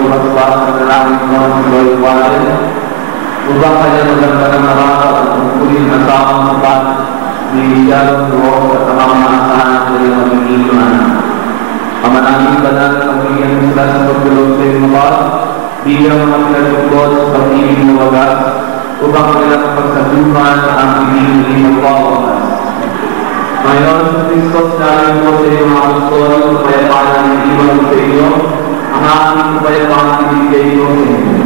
Magbasa ng langit mo ng Lord upang kanya maganda ng maraka at tungkulin na taong sapat ni Siyarong Diyos at ang mga asahan sa iyong magiging anak. Amanaming banal na pagkilihan sila sa pagdulog sa iyong mga bilang mga pinagpagod sa pag-ibig na wagas upang kanilang pagsaduhan ang pinili ng pagwawagas. Ngayon, sa Kristo, sinabi mo sa iyong mga apostol, kapayapaan ang iwan sa iyo, ang aking kapayapaan ibigay ko sa inyo.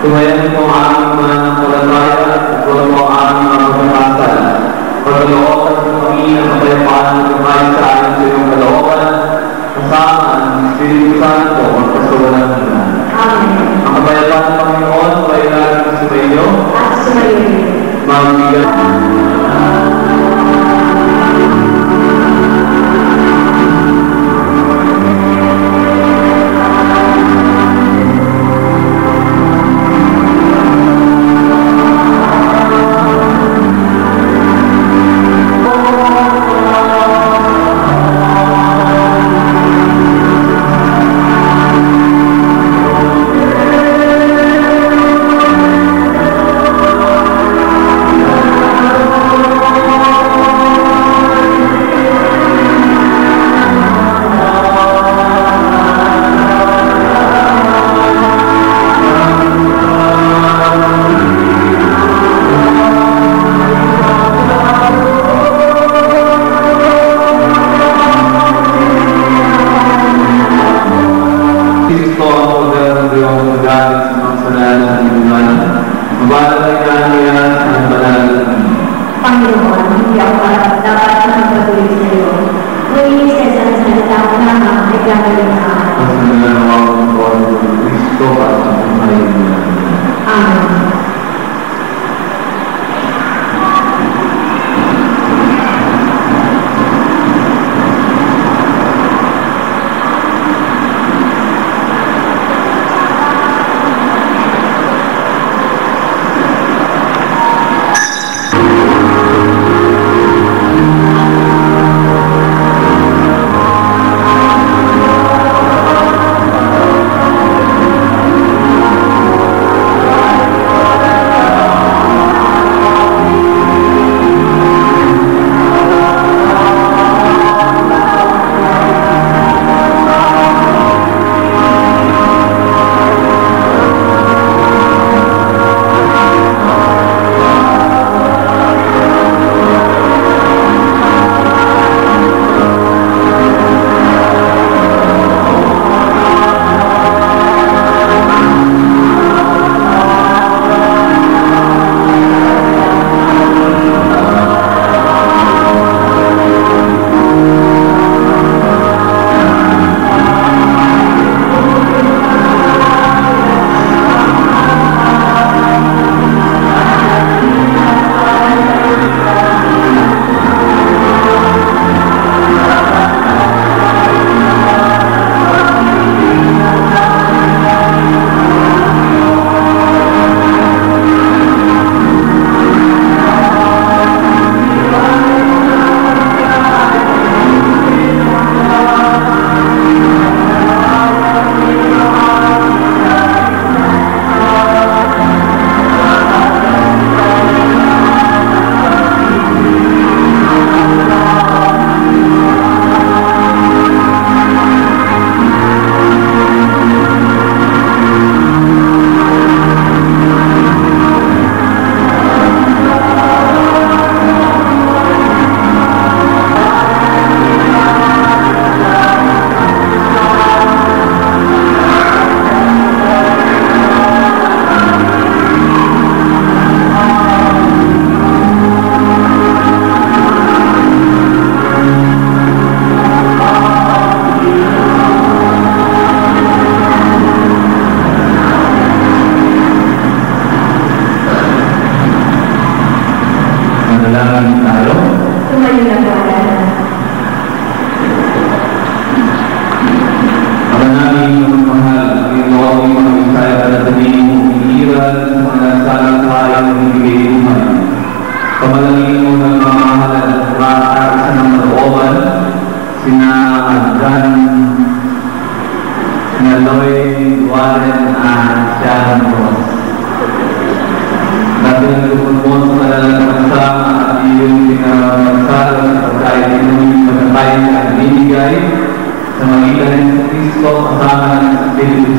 Tumayan mo ang aming mga nakalalaya at tuwan mo ang aming mga pagkakasal. Pagkalookan mo kami ang kapayapaan na kumain sa akin sa iyong kalookan, kasama ang Espiritu Santo at kasawalan nila. Amen. Ang kapayapaan ng Panginoon, pailalim sa inyo At sumayon. Mabigat. Panginoon, hindi ako dapat na magpatuloy sa iyo. Ngunit sa isang salita ko lamang ay gagawin na ako. Amen.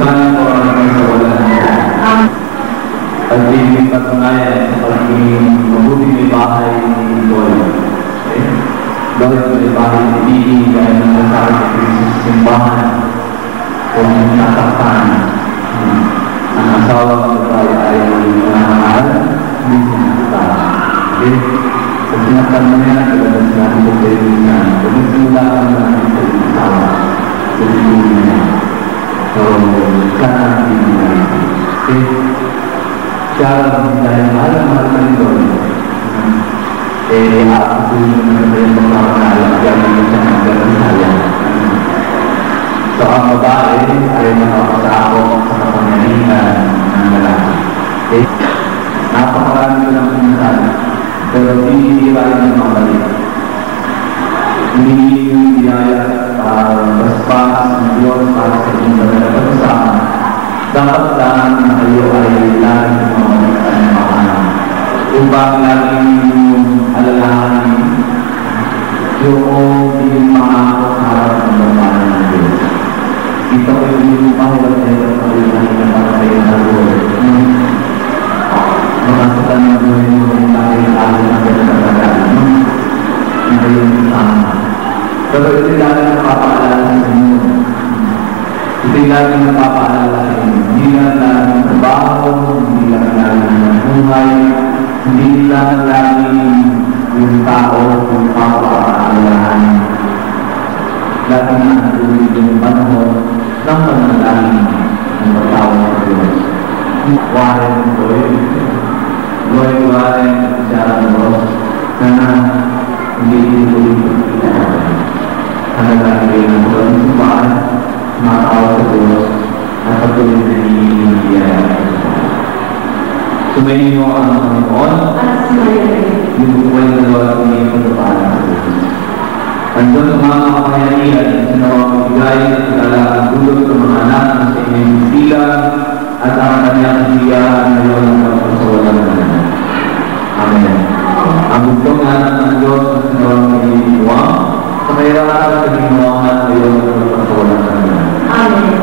Sindusan ko ang kasawalan mo. At hindi patunayan sa pagiging mabuti may bahay ni Lord. Lord, may bahay ni Dini dahil nasasabi sa Krisis simbahan kung natakpan ang asawa ng babae ay nangangaral, hindi sinakta. Sa sinaktan mo yan, kailangan sinabi ko kayo minsan. Kung nagsimula ka naman sa asawa, sa sinuli niya. So, sana hindi na. Siya dahil mahal ka ni Lord. Ako po yung naging pagkakakalap kaya naman siya nagkakasaya. So, ang babae ay nakapasakop sa kapangyarihan ng lalaki. Napakarami ko lang pinsan, pero hinihirain ng mga balik. Hindi yung biyaya baspas ng Diyos para sa inyong pagkakasama. Dapat lang na kayo ay lagi ng mga balikan ng mga anak. Upang laging alalahanin yung pangako sa harap ng babae ng Diyos. Ito ko yung pahirap na ito sa pagkakas ng para kayo na Lord. Makasutan na buhay mo kung tayo ng alam na pinagkakalaan. Ito yung isama. Pero ito lagi napapaalala sa inyo. Ito lagi napapaalala sa inyo. Hindi lang lagi ng trabaho, hindi lang lagi ng buhay, hindi lang lagi yung tao kung papapaalalahan. Lagi na natuloy yung panahon ng panalangin ng pagtawag ng Diyos. Warren Lloyd Warren Sarah Ross na hindi tuloy pagkita. Nagalagay ng Diyos ng sumaan, makakawa sa Diyos at patuloy na hihihiyaya. Sumayin mo ang Panginoon, yung buhay na Lord kung may pagkapalan sa Diyos. Ang Diyos ng mga kapangyarihan, sinawag-bigay at kilala ang dulot ng mga anak na sa inyong silang at ang kanyang siyahan ngayon ang pagpasawalan ng anak. Amen. Ang bugtong anak ng Diyos na sinawag-bigay sa kahirapan sa ginawangan ngayon ang pagpasawalan ng anak. Amen.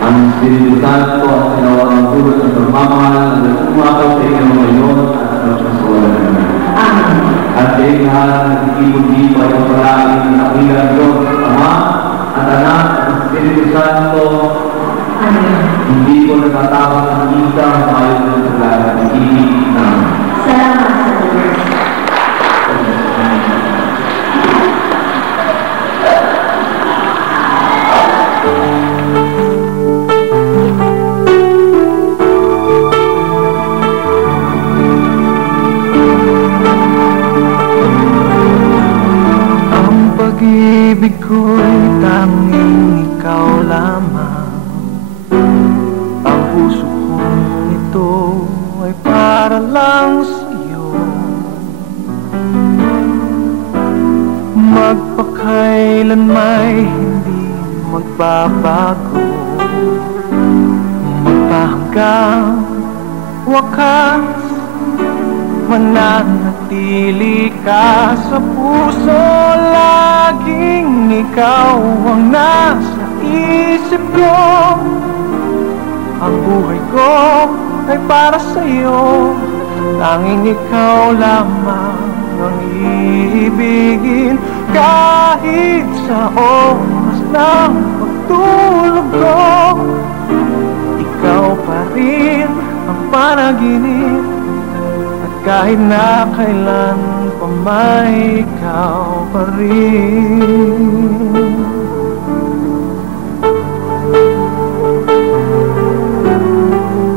Ang Espiritu Santo ang sinawag ang dulot ng pagmamahal na umakaw sa inyo ngayon at pagpasawalan ng anak. Amen. At kayo lahat nagkikipag-dito ay pagpalain ng akilang Diyos, Ama at Anak at Espiritu Santo. Amen. Hindi ko natatawag ang isa ang maayos ng saglaran ng ibig namin. Salamat sa Diyos. Pag-ibig ko'y tanging ikaw lamang. Ang puso kong ito ay para lang sa'yo. Magpakailan may hindi magbabago. Magpahanggang wakas, mananatili ka sa puso. Laging ikaw ang nasa isip ko. Ang buhay ko ay para sa'yo. Tanging ikaw lamang ang iibigin. Kahit sa oras ng pagtulog ko, ikaw pa rin ang panaginip. Kahit na kailan pa may ikaw pa rin.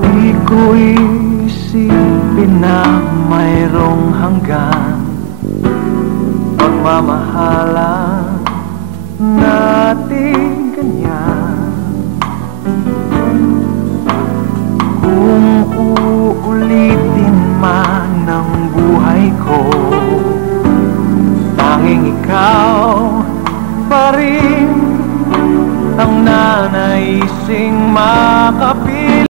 Di ko isipin na mayroong hanggan. Pagmamahala